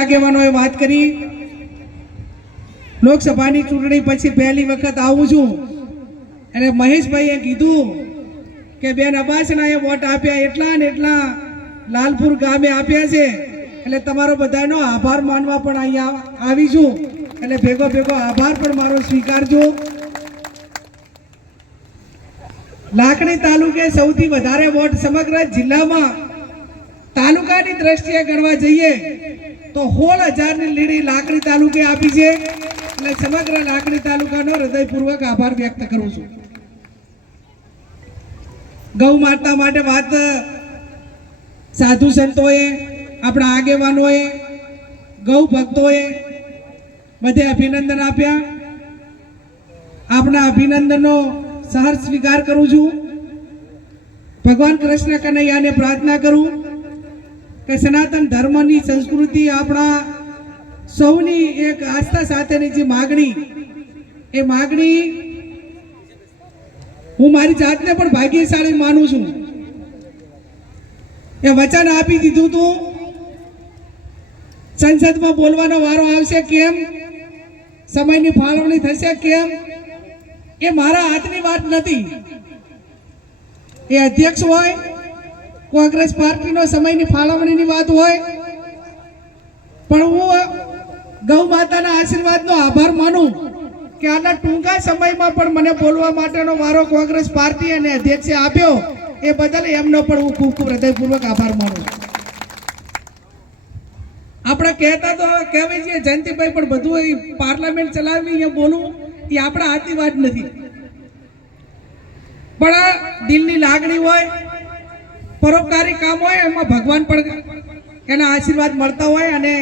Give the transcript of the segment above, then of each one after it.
આગેવાનોએ વાત કરી લોકસભાની ચૂંટણી પછી પહેલી વખત આવું છું અને મહેશભાઈએ કીધું કે બેન અબાસનાએ વોટ આપ્યા એટલા ને એટલા લાલપુર ગામે આપ્યા છે એટલે તમારો બધાનો આભાર માનવા પણ અહીંયા આવી છું એટલે ભેગો ભેગો આભાર પણ મારો સ્વીકારજો। લાખણી તાલુકે સૌથી વધારે વોટ સમગ્ર જિલ્લામાં તાલુકાની દ્રષ્ટિએ ગણવા જઈએ તો 16,000ની લીડી લાખણી તાલુકે આપી છે એટલે સમગ્ર લાખણી તાલુકાનો હૃદયપૂર્વક આભાર વ્યક્ત કરું છું। ગૌ માતા માટે વાત સાધુ સંતોએ, આપણા આગેવાનોએ, ગૌ ભક્તોએ બધે અભિનંદન આપ્યા। આપણા અભિનંદનનો સહર્ષ સ્વીકાર કરું છું। ભગવાન કૃષ્ણ કનૈયાને પ્રાર્થના કરું કે સનાતન ધર્મની સંસ્કૃતિ આપણા સૌની એક આસ્થા સાથેની જે માગણી એ માગણી હું મારી જાતને પણ ભાગ્યશાળી માનું છું। એ વચન આપી દીધું હતું સંસદમાં બોલવાનો વારો આવશે કેમ, સમયની ફાળવણી થશે કેમ, એ મારા હાથની વાત નથી। એ અધ્યક્ષ હોય, કોંગ્રેસ પાર્ટીનો સમયની ફાળવણીની વાત હોય, પણ હું ગૌ માતાના આશીર્વાદનો આભાર માનું કે આટલા ટૂંકા સમયમાં પણ મને બોલવા માટેનો વારો કોંગ્રેસ પાર્ટી અને અધ્યક્ષે આપ્યો એ બદલ એમનો પણ હું ખૂબ ખૂબ હૃદયપૂર્વક આભાર માનું છું। આપણે કહેતા તો કહેવાય છે જયંતિભાઈ, પણ બધું એ પાર્લામેન્ટ ચલાવી અહીંયા બોલવું એ આપણા હાથની વાત નથી, પણ આ દિલની લાગણી હોય, પરોપકારી કામ હોય, એમાં ભગવાન પણ એના આશીર્વાદ મળતા હોય અને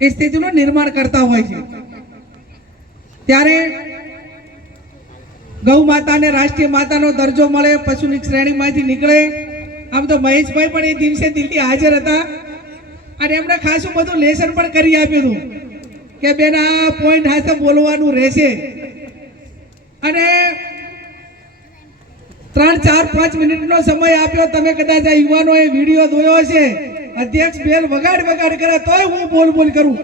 એ સ્થિતિનું નિર્માણ કરતા હોય છે। ત્યારે ગૌ માતાને રાષ્ટ્રીય માતાનો દરજ્જો મળે, પશુની શ્રેણીમાંથી નીકળે। આમ તો મહેશભાઈ પણ એ દિવસે દિલ્હી હાજર હતા અને એમણે ખાસું બધું લેસન પણ કરી આપ્યું હતું કે બેન આ પોઈન્ટ હાથે બોલવાનું રહેશે અને 3-4-5 મિનિટનો સમય આપ્યો। તમે કદાચ આ યુવાનોએ વિડીયો જોયો હશે, અધ્યક્ષ બેલ વગાડ વગાડ કરે તોય હું બોલ કરું।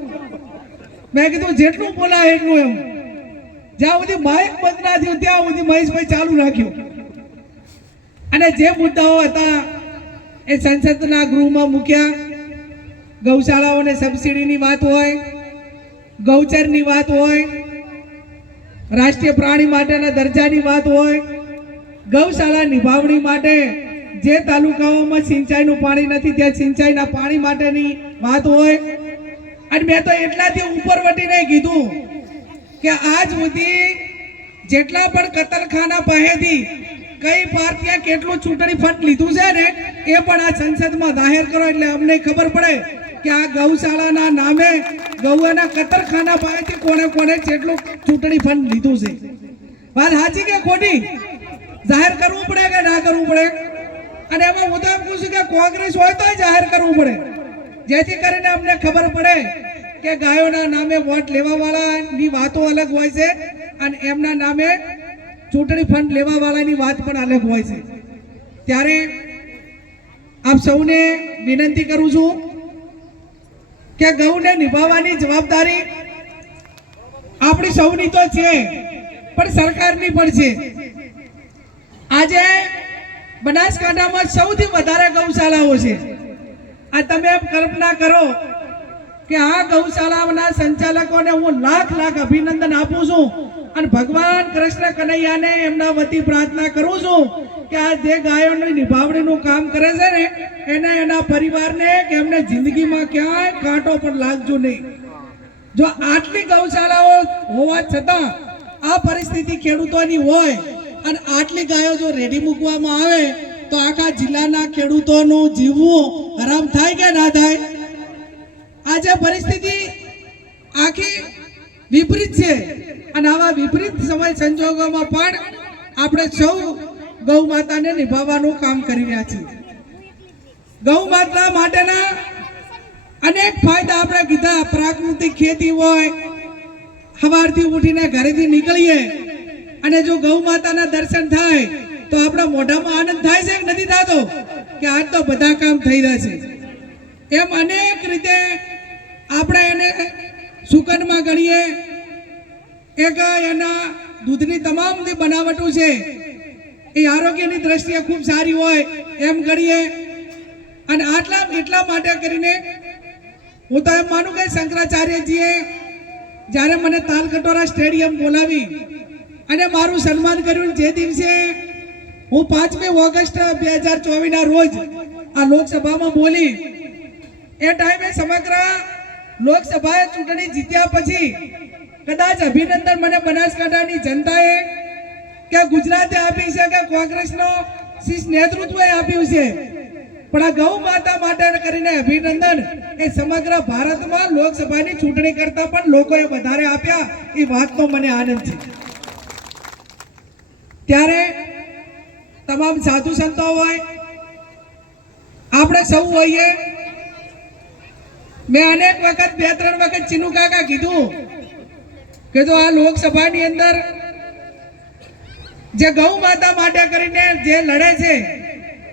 મેં કીધું જેટલું બોલાય એટલું એમ, જ્યાં સુધી માઇક બંધ ના થયું ત્યાં સુધી મહેશભાઈ ચાલુ રાખ્યું અને જે મુદ્દાઓ હતા એ સંસદના ગૃહમાં મૂક્યા। ગૌશાળાઓને સબસિડીની વાત હોય, ગૌચરની વાત હોય, રાષ્ટ્રીય પ્રાણી માટેના દરજ્જાની વાત હોય, ગૌશાળા નિભાવણી માટે જે તાલુકાઓમાં સિંચાઈનું પાણી નથી ત્યાં સિંચાઈના પાણી માટેની વાત હોય। અને મેં તો એટલાથી ઉપરવટીને કીધું કે આજ સુધી જેટલા પણ કતલખાના પાસેથી કઈ પાર્ટીએ કેટલું ચૂંટણી ફંડ લીધું છે ને એ પણ આ સંસદમાં જાહેર કરો એટલે અમને ખબર પડે કે આ ગૌશાળાના નામે ગૌના કતલખાના પાસેથી કોને કોને કેટલું ચૂંટણી ફંડ લીધું છે। વાત સાચી કે ખોટી? જાહેર કરવું પડે કે ના કરવું પડે? અને એમાં હું તો એમ કહું છું કે કોંગ્રેસ હોય તો જાહેર કરવું પડે, જેથી કરીને અમને ખબર પડે કે ગાયોના નામે વોટ લેવા વાળાની વાતો અલગ હોય છે અને એમના નામે ચૂંટણી ફંડ લેવા વાળાની વાત પણ અલગ હોય છે। ત્યારે આપ સૌને વિનંતી કરું છું કે ગૌને નિભાવવાની જવાબદારી આપણી સૌની તો છે પણ સરકારની પણ છે। આજે બનાસકાંઠામાં સૌથી વધારે ગૌશાળાઓ છે। આ તમે કલ્પના કરો કે આ ગૌશાળાના સંચાલકોને હું લાખ અભિનંદન આપું છું અને ભગવાન કૃષ્ણ કનૈયાને એમના વતી પ્રાર્થના કરું છું કે આ જે ગાયોની નિભાવણીનું કામ કરે છે ને એને એના પરિવારને કે એમને જિંદગીમાં ક્યાંય કાંટો પણ લાગજો નહીં। જો આટલી ગૌશાળાઓ હોવા છતાં આ પરિસ્થિતિ ખેડૂતોની હોય અને આટલી ગાયો જો રેડી મૂકવામાં આવે તો આખા જિલ્લાના ખેડૂતોનું જીવવું હરામ થાય કે ના થાય? આજે પરિસ્થિતિ આખી વિપરીત છે અને આવા વિપરીત સમય સંજોગોમાં પણ આપણે સૌ ગૌ માતાને નિભાવવાનું કામ કરી રહ્યા છીએ। ગૌ માતા માટેના અનેક ફાયદા આપણે કીધા। પ્રાકૃતિક ખેતી હોય, સવારથી ઉઠીને ઘરેથી નીકળીએ અને જો ગૌ માતાના દર્શન થાય તો આપણા મોઢામાં આનંદ થાય છે કે નથી થતો કે આજ તો બધા કામ થઈ રહ્યા છે। એમ અનેક રીતે આપણે એને સુકનમાં ગણીએ, એક એના દૂધની તમામ જે બનાવટો છે એ આરોગ્યની દ્રષ્ટિએ ખૂબ સારી હોય એમ ગણીએ. અને એટલા માટે કરીને હું તો એમ માનું કે શંકરાચાર્યજીએ જ્યારે મને તાલકટોરા સ્ટેડિયમ બોલાવી અને મારું સન્માન કર્યું, જે દિવસે હું 5મી ઓગસ્ટ 2024ના રોજ આ લોકસભામાં બોલી, એ ટાઈમે સમગ્ર લોકસભાએ ચૂંટણી જીત્યા પછી કદાચ અભિનંદન મને બનાસકાંઠાની જનતાએ કે ગુજરાતે આપી છે કે કોંગ્રેસનો શીર્ષ નેતૃત્વએ આપ્યું છે, પણ આ ગૌ માતા માટે કરીને અભિનંદન એ સમગ્ર ભારતમાં લોકસભાની ચૂંટણી કરતા પણ લોકોએ વધારે આપ્યા, એ વાતનો મને આનંદ છે. ત્યારે તમામ સાધુ સંતો હોય, આપણે સૌ હોઈએ, મેં અનેક વખત 2-3 વખત ચીનુ કાકા કીધું કે જો આ લોકસભાની અંદર જે ગૌ માતા માટે કરીને જે લડે છે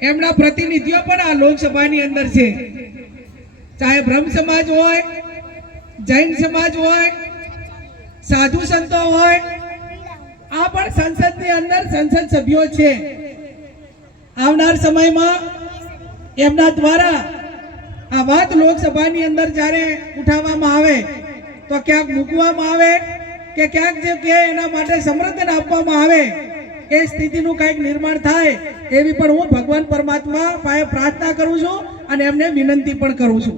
એમના પ્રતિનિધિઓ પણ આ લોકસભાની અંદર છે, ચાહે બ્રહ્મ સમાજ હોય, જૈન સમાજ હોય, સાધુ સંતો હોય, આ પણ સંસદની અંદર સંસદ સભ્યો છે. આવનાર સમયમાં એમના દ્વારા આ વાત લોકસભાની અંદર જ્યારે ઉઠાવવામાં આવે તો ક્યાંક મૂકવામાં આવે કે ક્યાંક જે કે એના માટે સમર્થન આપવામાં આવે, એ સ્થિતિનું કંઈક નિર્માણ થાય એવી પણ હું ભગવાન પરમાત્મા પાસે પ્રાર્થના કરું છું અને એમને વિનંતી પણ કરું છું.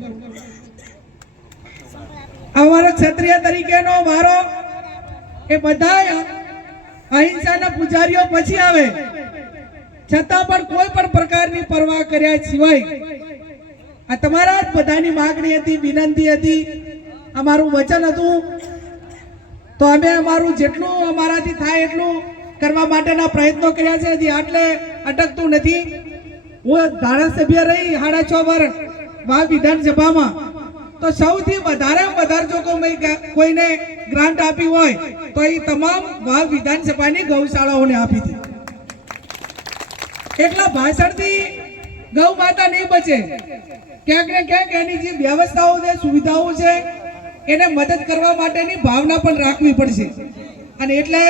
અમારા ક્ષત્રિય તરીકેનો વારો એ બધા અહિંસાના પૂજારીઓ પછી આવે, છતાં પણ કોઈ પણ પ્રકારની પરવા કર્યા સિવાય આ તમારા જ બધાની માંગણી હતી, વિનંતી હતી, અમારું વચન હતું, તો અમે અમારું જેટલું અમારાથી થાય એટલું કરવા માટેના પ્રયત્નો કર્યા છે. હજી આટલે અટકતું નથી. હું ધારાસભ્ય રહી 6.5 વર્ષ વાવ વિધાનસભામાં, તો સૌથી વધારે જો કોઈને ગ્રાન્ટ આપી હોય તો એ તમામ વાવ વિધાનસભાની ગૌશાળાઓને આપી હતી. એટલા ભાષણથી ગૌ માતા નહીં બચે, ક્યાંક ને ક્યાંક એની જે વ્યવસ્થાઓ છે, સુવિધાઓ છે, એને મદદ કરવા માટેની ભાવના પણ રાખવી પડશે. અને એટલે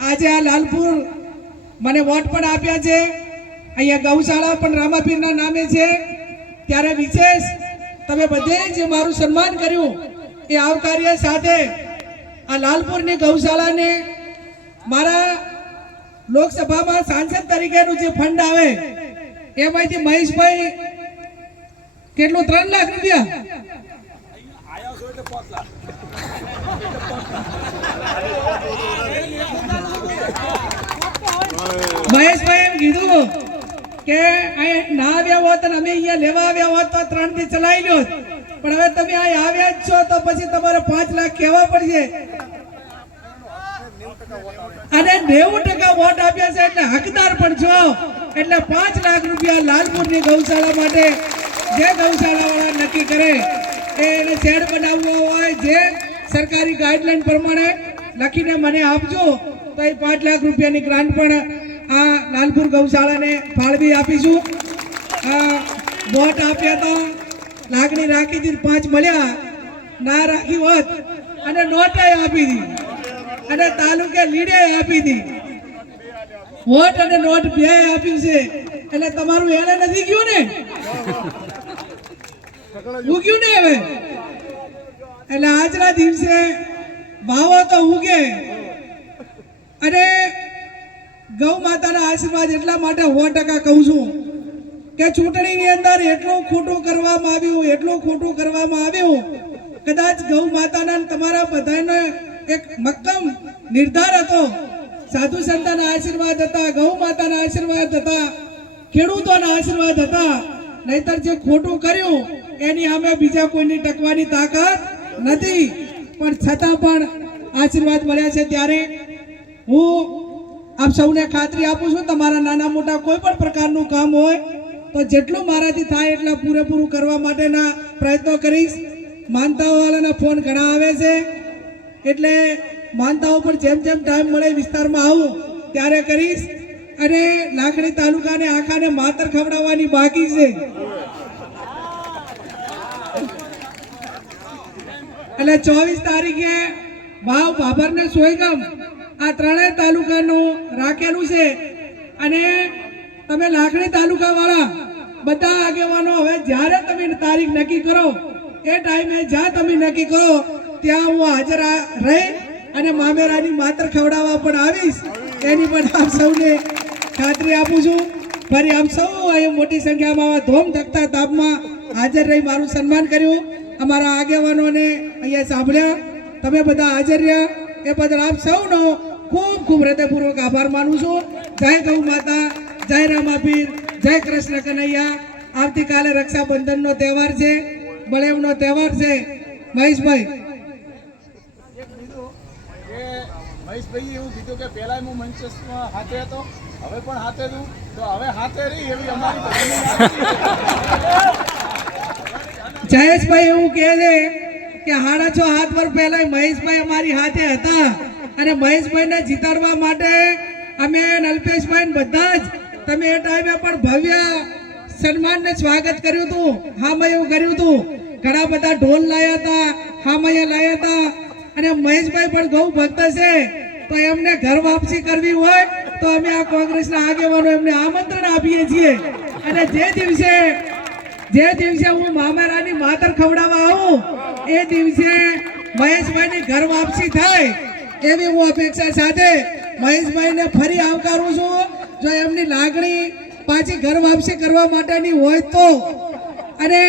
આજે આ લાલપુર મને વોટ પણ આપ્યા છે, અહીંયા ગૌશાળા પણ રામાપીરના નામે છે, ત્યારે વિશેષ તમે બધે જે મારું સન્માન કર્યું એ આવકાર્ય સાથે આ લાલપુરની ગૌશાળાને મારા લોકસભામાં સાંસદ તરીકેનું જે ફંડ આવે એમાંથી મહેશભાઈ કેટલું 3 લાખ રૂપિયા મહેશભાઈ એમ કીધું કે અહીંયા ના આવ્યા હોત અને અમે અહીંયા લેવા આવ્યા હોત તો 3 થી ચલાવી લો, પણ હવે તમે અહીંયા આવ્યા જ છો તો પછી તમારે 5 લાખ કહેવા પડશે. અને 90% વોટ આપ્યા છે એટલે હકદાર પણ છો, એટલે 5 લાખ રૂપિયા લાલપુરની ગૌશાળા માટે જે ગૌશાળાવાળા નક્કી કરે એને શેડ બનાવવો હોય, જે સરકારી ગાઈડલાઈન પ્રમાણે લખીને મને આપજો તો એ 5 લાખ રૂપિયાની ગ્રાન્ટ પણ આ લાલપુર ગૌશાળાને ફાળવી આપીશું. વોટ આપ્યા તો લાગણી રાખી હતી, 5 મળ્યા, ના રાખી હોત અને નોટ આપી હતી અને તાલુકે લીડે આપી હતી. વોટ અને નોટ બે આપ્યું છે એટલે તમારું એને નથી ગયું ને, ઉગ્યું ને હવે. એટલે આજના દિવસે ભાવો તો ઉગે અને ગૌ માતાના આશીર્વાદ એટલા માટે 100% કહું છું કે ચૂંટણીની અંદર એટલું ખોટું કરવામાં આવ્યું, કદાચ ગૌ માતાના તમારા બધાનો એક મક્કમ નિર્ધાર હતો, સાધુ સંતોના આશીર્વાદ હતા, ગૌ માતાના આશીર્વાદ હતા, ખેડૂતોના આશીર્વાદ હતા, નહીતર જે ખોટું કર્યું એની સામે બીજા કોઈની ટકવાની તાકાત નથી, પણ છતાં પણ આશીર્વાદ મળ્યા છે. ત્યારે હું આપ સૌને ખાતરી આપું છું, તમારા નાના મોટા કોઈ પણ પ્રકારનું કામ હોય તો જેટલું મારાથી થાય એટલા પૂરેપૂરું કરવા માટેના પ્રયત્નો કરીશ. માનતાઓ વાળાના ફોન ઘણા આવે છે, એટલે માનતાઓ પર જેમ ટાઈમ મળે વિસ્તારમાં આવું ત્યારે કરીશ. અને લાખણી તાલુકાને આખાને માતર ખવડાવવાની બાકી છે. એટલે 24 તારીખે વાવ, ભાભર ને સોયગામ આ ત્રણેય તાલુકાનું રાખેલું છે. અને તમે લાખણી તાલુકા વાળા બધા આગેવાનો હવે જ્યારે તમે તારીખ નક્કી કરો એ ટાઈમે જ્યાં તમે નક્કી કરો ત્યાં હું હાજર રહી અને મામેરાની માત્ર ખવડાવવા પણ આવીશ, એની પણ આપ સૌને ખાતરી આપું છું. ફરી આપ સૌ અહીં મોટી સંખ્યામાં આવા ધોમ ધકતા તાપમાં હાજર રહી મારું સન્માન કર્યું. અમારા આગેવાનોને અહીંયા સાંભળ્યા, તમે બધા હાજર રહ્યા એ બદલ આપ સૌનો ખૂબ ખૂબ હૃદયપૂર્વક આભાર માનું છું. જય ગૌ માતા, જય રામાપીર, જય કૃષ્ણ કનૈયા. આવતીકાલે રક્ષાબંધનનો તહેવાર છે, બળેવનો તહેવાર છે. મહેશભાઈ, મહેશભાઈએ એવું કીધું કે પહેલા હું મંચમાં હાથે હતો, હવે પણ હાથે છું, તો હવે હાથે રહી એવી અમારી જયેશભાઈ એવું કહે છે કે 6.5 વર્ષ પહેલા મહેશભાઈ અમારી હાથે હતા અને મહેશભાઈને જીતાડવા માટે અમે અલ્પેશભાઈ બધા જ તમે એ ટાઈમે પણ ભવ્ય સન્માનને સ્વાગત કર્યું હતું. હા, મેં એવું કર્યું હતું. ઘણા બધા ઢોલ લાયા હતા, હા મેં લાયા હતા. અને મહેશભાઈ પણ ગૌ ભક્ત છે, તો એમને ઘર વાપસી કરવી હોય તો અમે આ કોંગ્રેસના આગેવાનો એમને આમંત્રણ આપીએ છીએ. અને જે દિવસે હું મામેરાની માતર ખવડાવવા આવું એ દિવસે મહેશભાઈની ઘર વાપસી થાય એવી હું અપેક્ષા સાથે મહેશભાઈને ફરી આવકારું છું. જો એમની લાગણી પાછી ઘર વાપસી કરવા માટેની હોય તો. અને